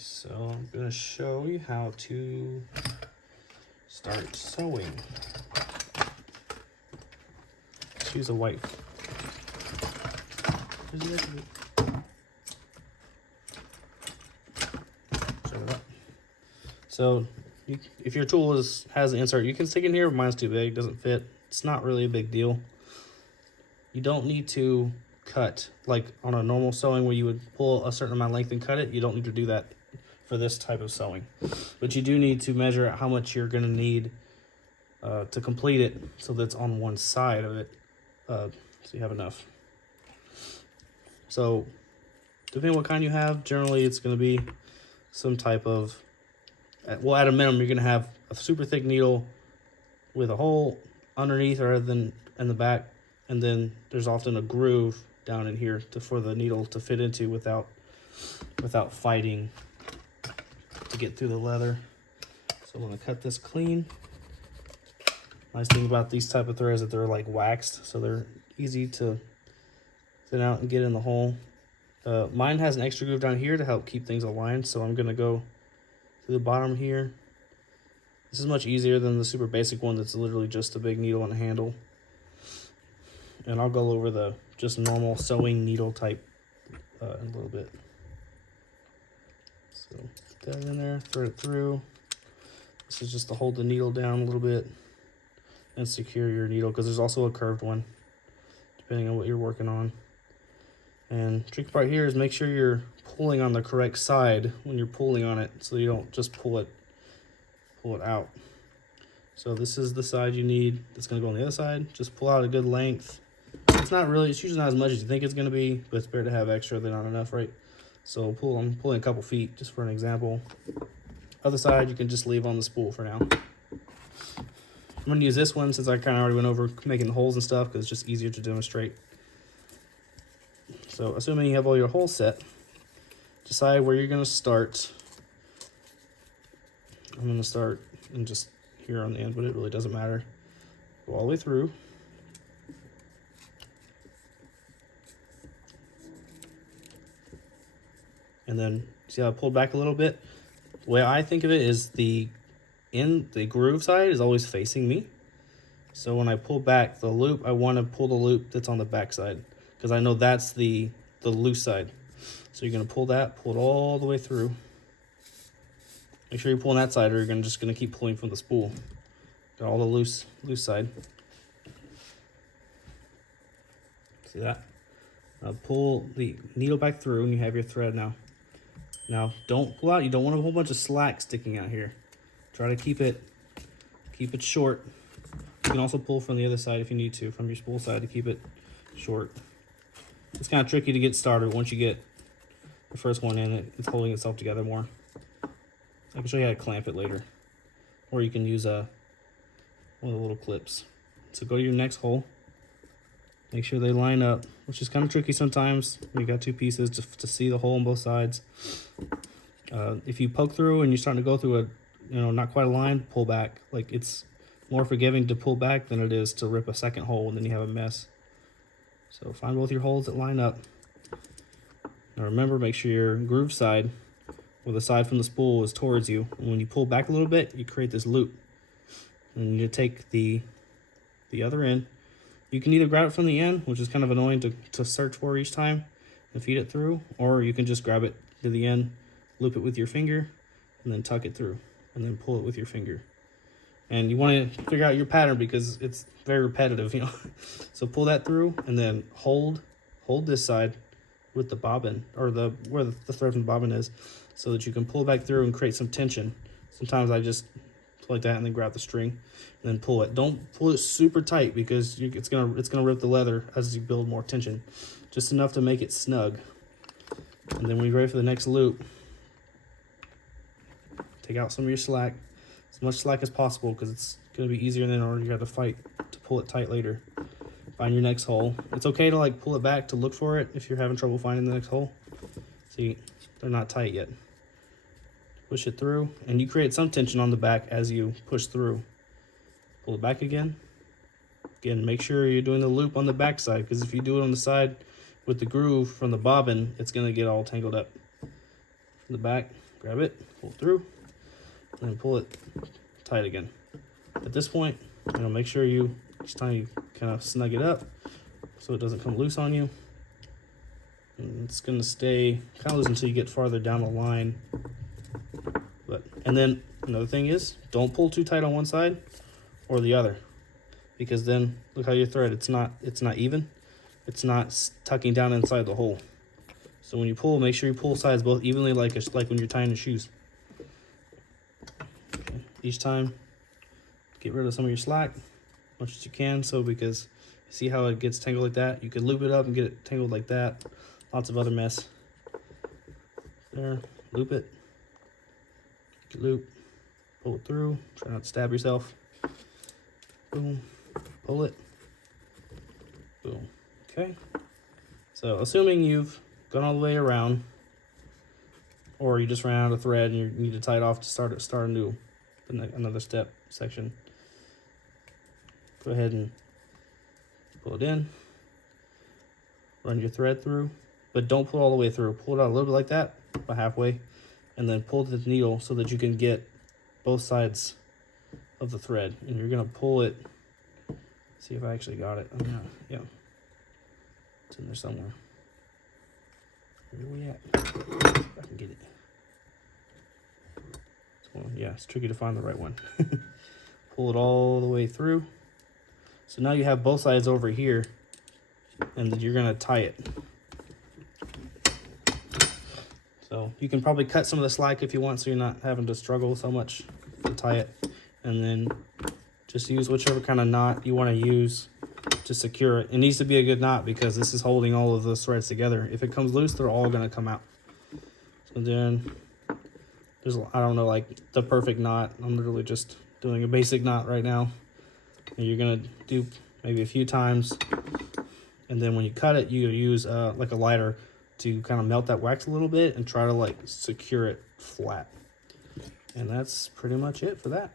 So I'm going to show you how to start sewing. Let's use a white. So if your tool has an insert, you can stick in here, but mine's too big, doesn't fit. It's not really a big deal. You don't need to cut like on a normal sewing where you would pull a certain amount of length and cut it. You don't need to do that for this type of sewing, but you do need to measure out how much you're going to need to complete it, so that's on one side of it, so you have enough. So depending on what kind you have, generally it's going to be some type of, well, at a minimum you're going to have a super thick needle with a hole underneath rather than in the back, and then there's often a groove down in here for the needle to fit into without fighting to get through the leather. So I'm going to cut this clean. Nice thing about these type of threads that they're like waxed, so they're easy to thin out and get in the hole. Mine has an extra groove down here to help keep things aligned, so I'm going to go to the bottom here. This is much easier than the super basic one that's literally just a big needle and a handle. And I'll go over the just normal sewing needle type in a little bit. So put that in there, thread it through. This is just to hold the needle down a little bit and secure your needle, because there's also a curved one depending on what you're working on. And the tricky part here is make sure you're pulling on the correct side when you're pulling on it, so you don't just pull it out. So this is the side you need that's going to go on the other side. Just pull out a good length. It's usually not as much as you think it's going to be, but it's better to have extra than not enough, right? So I'm pulling a couple feet just for an example. Other side you can just leave on the spool for now. I'm going to use this one since I kind of already went over making the holes and stuff, because it's just easier to demonstrate. So assuming you have all your holes set, decide where you're going to start. I'm going to start and just here on the end, but it really doesn't matter. Go all the way through. And then see how I pulled back a little bit? The way I think of it is the groove side is always facing me. So when I pull back the loop, I want to pull the loop that's on the back side, because I know that's the loose side. So you're going to pull it all the way through. Make sure you're pulling that side, or you're just going to keep pulling from the spool. Got all the loose side. See that? Now pull the needle back through and you have your thread now. Now don't pull out. You don't want a whole bunch of slack sticking out here. Try to keep it short. You can also pull from the other side if you need to, from your spool side, to keep it short. It's kind of tricky to get started once you get the first one in. It's holding itself together more. I can show you how to clamp it later, or you can use one of the little clips. So go to your next hole. Make sure they line up, which is kind of tricky sometimes when you got two pieces to see the hole on both sides. If you poke through and you're starting to go through not quite a line, pull back. Like, it's more forgiving to pull back than it is to rip a second hole and then you have a mess. So find both your holes that line up. Now remember, make sure your groove side, or the side from the spool, is towards you. And when you pull back a little bit, you create this loop. And you take the other end. You can either grab it from the end, which is kind of annoying to search for each time, and feed it through, or you can just grab it to the end, loop it with your finger, and then tuck it through, and then pull it with your finger. And you want to figure out your pattern because it's very repetitive, So pull that through, and then hold this side with the bobbin, or where the thread from the bobbin is, so that you can pull back through and create some tension. Sometimes I just like that and then grab the string and then pull it. Don't pull it super tight, because it's gonna rip the leather as you build more tension. Just enough to make it snug. And then when you're ready for the next loop, take out some of your slack, as much slack as possible, because it's gonna be easier than, or you have to fight to pull it tight later. Find your next hole. It's okay to pull it back to look for it if you're having trouble finding the next hole. See, they're not tight yet. Push it through, and you create some tension on the back as you push through. Pull it back again. Again, make sure you're doing the loop on the back side, because if you do it on the side with the groove from the bobbin, it's going to get all tangled up. From the back, grab it, pull through, and then pull it tight again. At this point, make sure you, each time you kind of snug it up so it doesn't come loose on you. And it's gonna stay kind of loose until you get farther down the line. And then another thing is, don't pull too tight on one side or the other, because then look how your thread, it's not even. It's not tucking down inside the hole. So when you pull, make sure you pull sides both evenly, like when you're tying your shoes. Okay. Each time, get rid of some of your slack as much as you can. So because you see how it gets tangled like that, you could loop it up and get it tangled like that. Lots of other mess. There, loop it. Loop, pull it through. Try not to stab yourself. Boom, pull it. Boom. Okay. So assuming you've gone all the way around, or you just ran out of thread and you need to tie it off to start a new, another step section, go ahead and pull it in, run your thread through, but don't pull all the way through. Pull it out a little bit like that, about halfway, and then pull the needle so that you can get both sides of the thread. And you're gonna pull it, see if I actually got it. Yeah, it's in there somewhere. Where are we at? If I can get it. Yeah, it's tricky to find the right one. Pull it all the way through. So now you have both sides over here, and then you're gonna tie it. So you can probably cut some of the slack if you want, so you're not having to struggle so much to tie it. And then just use whichever kind of knot you want to use to secure it. It needs to be a good knot because this is holding all of those threads together. If it comes loose, they're all going to come out. So then there's, I don't know, like the perfect knot. I'm literally just doing a basic knot right now. And you're going to do maybe a few times. And then when you cut it, you use like a lighter to kind of melt that wax a little bit and try to like secure it flat. And that's pretty much it for that.